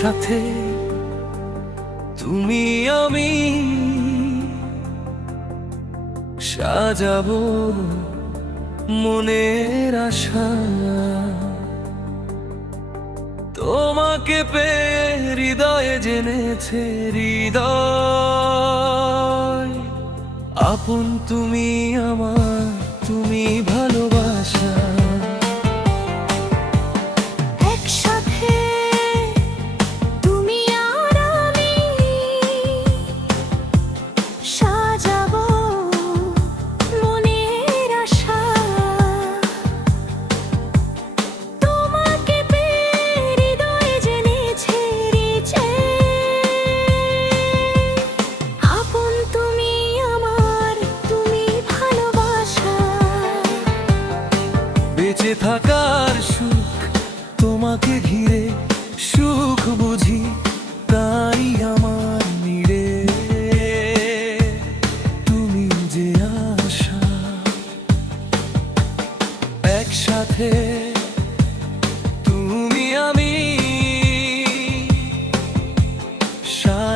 একসাথে তুমি আমি সাজাবো মনের আশা। তোমাকে পেয়ে হৃদয়ে জেনেছে হৃদয়। আপন তুমি আমার, তুমি ভালোবাসা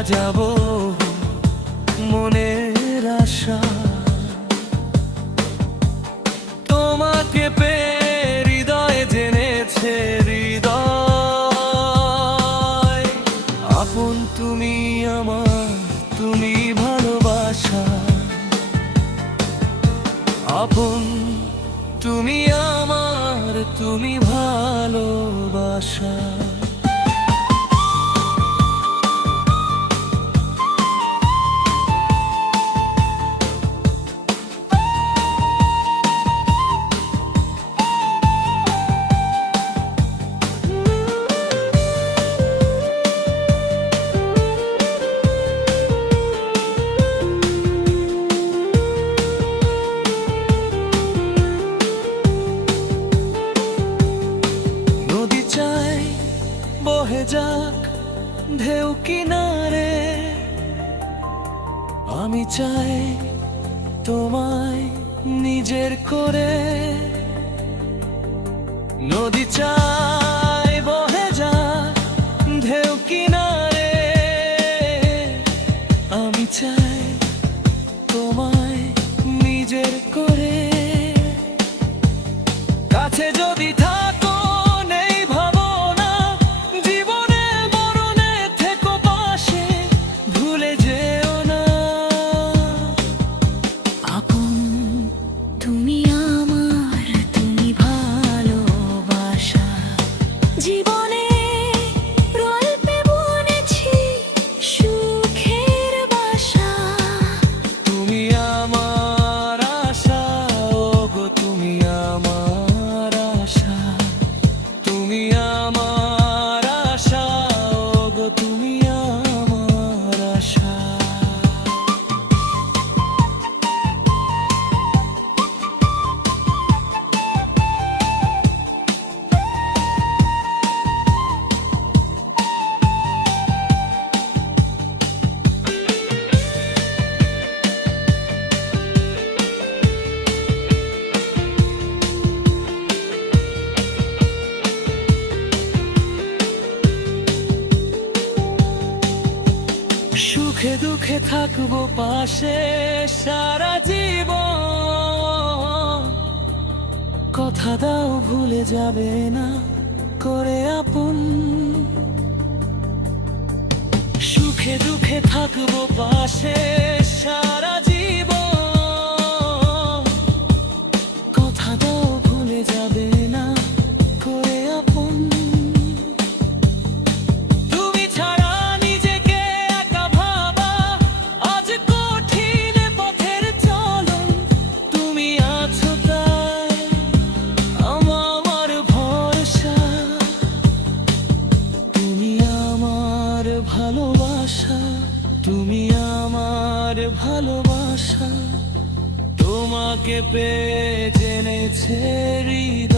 সাজাবো মনের আশা। তোমাকে পেয়ে হৃদয়ে জেনেছে হৃদয়। আপন তুমি আমার, তুমি ভালোবাসা। আপন তুমি আমার, তুমি বহে যাক ঢেউ কিনারে। আমি চাই তোমায় নিজের করে। নদী চাই সুখে দুঃখে থাকব পাশে সারা জীবন। কথা দাও, ভুলে যাবে না করে আপন। সুখে দুঃখে থাকব পাশে ভালোবাসা তুমি আমার ভালোবাসা। তোমাকে পেয়ে জেনেছে হৃদয়।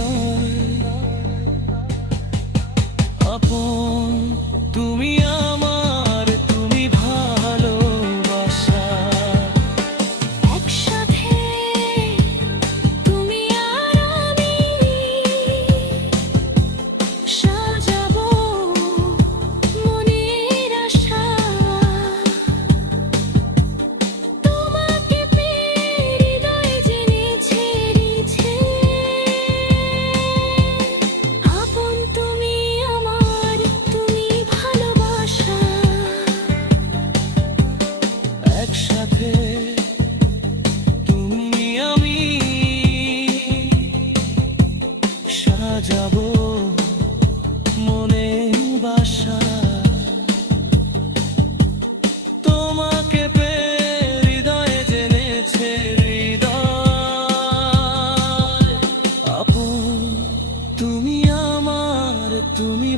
তুমি